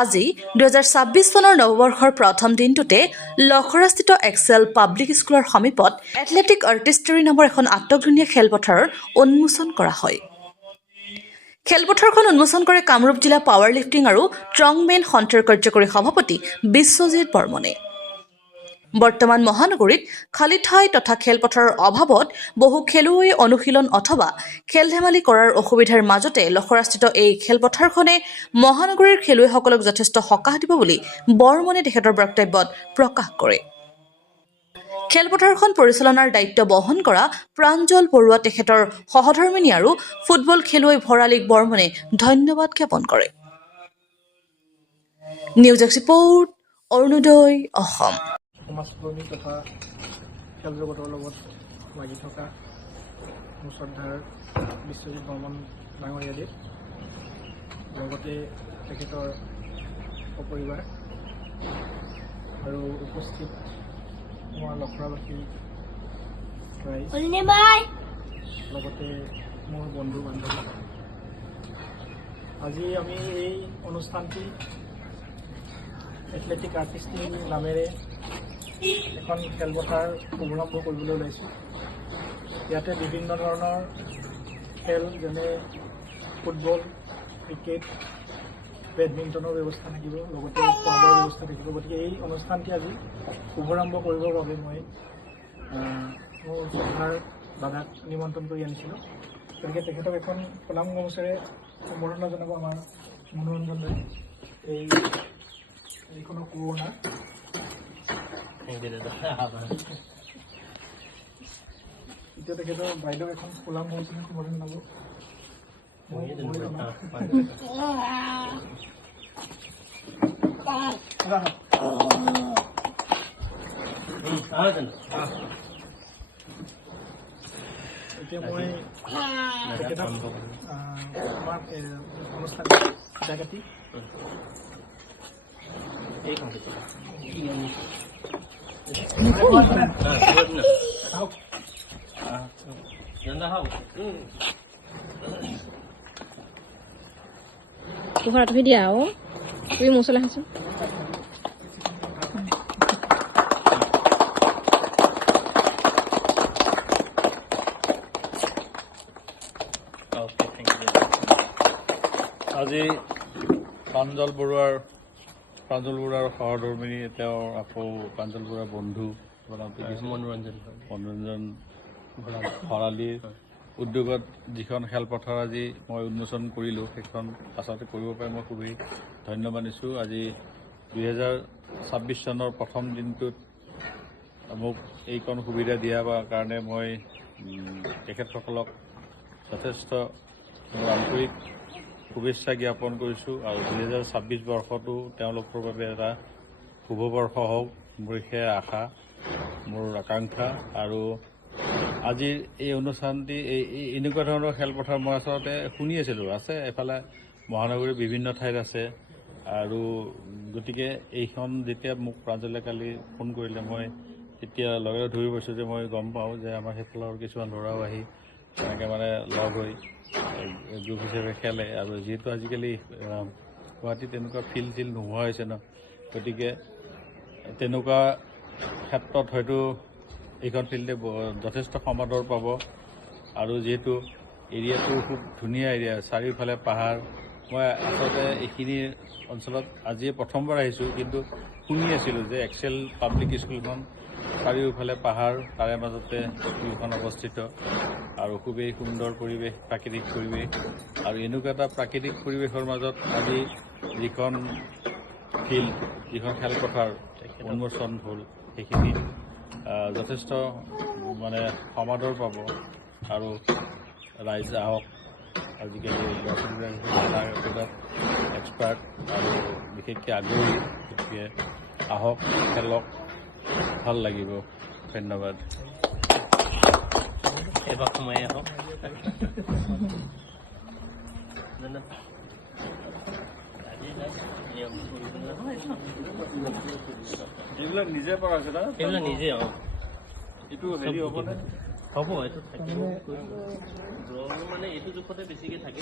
আজি 2026 চনৰ নৱবৰ্ষৰ প্ৰথম দিনটোতে লখৰাস্থিত এক্সেল পাব্লিক স্কুলৰ সমীপত এথলেটিক আৰ্টিষ্টৰী নামৰ এখন আটকধুনীয়া খেলপথাৰৰ উন্মোচন কৰা হয়। খেলপথাৰখন উন্মোচন কৰে কামৰূপ জিলা পাৱাৰ লিফটিং আৰু ষ্ট্ৰংমেন সন্থাৰ কাৰ্যকৰী সভাপতি বিশ্বজিৎ বৰ্মনে। বৰ্তমান মহানগৰীত খালী ঠাই তথা খেলপথাৰৰ অভাৱত বহু খেলুৱৈয়ে অনুশীলন অথবা খেল-ধেমালি কৰাৰ অসুবিধাৰ মাজতে লখৰাস্থিত এই খেলপথাৰখনে মহানগৰীৰ খেলুৱৈসকলক যথেষ্ট সকাহ দিব বুলি বৰ্মনে তেখেতৰ বক্তব্যত প্ৰকাশ কৰে। খেলপথাৰখন পৰিচালনাৰ দায়িত্ব বহন কৰা প্ৰাঞ্জল বৰুৱা তেখেতৰ সহধৰ্মিনী আৰু ফুটবল খেলুৱৈ ভৰালীক বৰ্মনে ধন্যবাদ জ্ঞাপন কৰে। News report Arunodoy Assam. সমাজকৰ্মী তথা খেল জগতৰ লগত লাগি থকা শ্ৰদ্ধাৰ বিশ্বজিৎ বৰ্মন ডাঙৰীয়াদেৱ, লগতে তেখেতৰ সপৰিবাৰ আৰু উপস্থিত আমাৰ লখৰাবাসী ৰাইজ, লগতে মোৰ বন্ধু বান্ধৱী, আজি আমি এই অনুষ্ঠানটি এথলেটিক আৰ্টিষ্টিং নামেৰে এখন খেলপথাৰ শুভাৰম্ভ কৰিবলৈ ওলাইছোঁ। ইয়াতে বিভিন্ন ধৰণৰ খেল যেনে ফুটবল, ক্ৰিকেট, বেডমিণ্টনৰ ব্যৱস্থা থাকিব, লগতে খোৱা-বোৱাৰ ব্যৱস্থা থাকিব। গতিকে এই অনুষ্ঠানটি আজি শুভাৰম্ভ কৰিবৰ বাবে মই মোৰ শ্ৰদ্ধাৰ দাদাক নিমন্ত্ৰণ কৰি আনিছিলোঁ। গতিকে তেখেতক এখন প্ৰণাম গামোচেৰে সম্বৰ্ধনা জনাব আমাৰ মনোৰঞ্জন দাই। এইখনৰ কৰোণা এতিয়া তেখেতৰ বাইদেউ এখন প্ৰণাম গামোচেৰে সম্বৰ্ধনা জনাব। এতিয়া মই তেখেতক আমাৰ অনুষ্ঠান জাগাতি ঘৰত ভিডিঅ' আৰু তুমি মছলা খাইছো। আজি প্ৰাঞ্জল বৰুৱাৰ সহধৰ্মিনী, তেওঁৰ আকৌ প্ৰাঞ্জল বৰুৱাৰ বন্ধু মনোৰঞ্জন ভৰালীৰ উদ্যোগত যিখন খেলপথাৰ আজি মই উন্মোচন কৰিলোঁ, সেইখন আচলতে কৰিব পাই মই খুবেই ধন্য মানিছোঁ। আজি 2026 চনৰ প্ৰথম দিনটোত মোক এইকণ সুবিধা দিয়া কাৰণে মই তেখেতসকলক যথেষ্ট মোৰ আন্তৰিক শুভেচ্ছা জ্ঞাপন কৰিছোঁ। আৰু 2026 বৰ্ষটো তেওঁলোকৰ বাবে এটা শুভ বৰ্ষ হওক, মোৰ সেয়া আশা, মোৰ আকাংক্ষা। আৰু আজিৰ এই অনুষ্ঠানটি এনেকুৱা ধৰণৰ খেলপথাৰ মই আচলতে শুনি আছিলোঁ, আছে এফালে মহানগৰীৰ বিভিন্ন ঠাইত আছে। আৰু গতিকে এইখন যেতিয়া মোক প্ৰাঞ্জলে কালি ফোন কৰিলে, মই তেতিয়া লগে লগে ধৰি পাইছোঁ যে মই গম পাওঁ যে আমাৰ সেইফালৰ কিছুমান ল'ৰাও আহি তেনেকৈ মানে লগ হৈ গ্ৰুপ হিচাপে খেলে। আৰু যিহেতু আজিকালি গুৱাহাটীত তেনেকুৱা ফিল্ড নোহোৱা হৈছে ন, গতিকে তেনেকুৱা ক্ষেত্ৰত হয়তো এইখন ফিল্ডে যথেষ্ট সমাদৰ পাব। আৰু যিহেতু এৰিয়াটো খুব ধুনীয়া এৰিয়া, চাৰিওফালে পাহাৰ। মই আচলতে এইখিনি অঞ্চলত আজিয়ে প্ৰথমবাৰ আহিছোঁ, কিন্তু শুনি আছিলোঁ যে এক্সেল পাব্লিক স্কুলখন চাৰিওফালে পাহাৰ, তাৰে মাজতে স্কুলখন অৱস্থিত আৰু খুবেই সুন্দৰ পৰিৱেশ, প্ৰাকৃতিক পৰিৱেশ। আৰু এনেকুৱা এটা প্ৰাকৃতিক পৰিৱেশৰ মাজত আজি যিখন ফিল্ড, যিখন খেলপথাৰ উন্মোচন হ'ল, সেইখিনি যথেষ্ট মানে সমাদৰ পাব। আৰু ৰাইজ আহক, আজিকালি ল'ৰা ছোৱালীবিলাক এক্সপাৰ্ট আৰু বিশেষকৈ আগ্ৰহী, গতিকে আহক, খেলক, ভাল লাগিব। ধন্যবাদ। এবাৰ সময় আহক। এইবিলাক নিজে পৰা হৈছে না? এইবিলাক নিজে এইটো হেৰি হ'বনে? হ'ব, এইটো থাকিব। মানে এইটো জোখতে বেছিকৈ থাকে।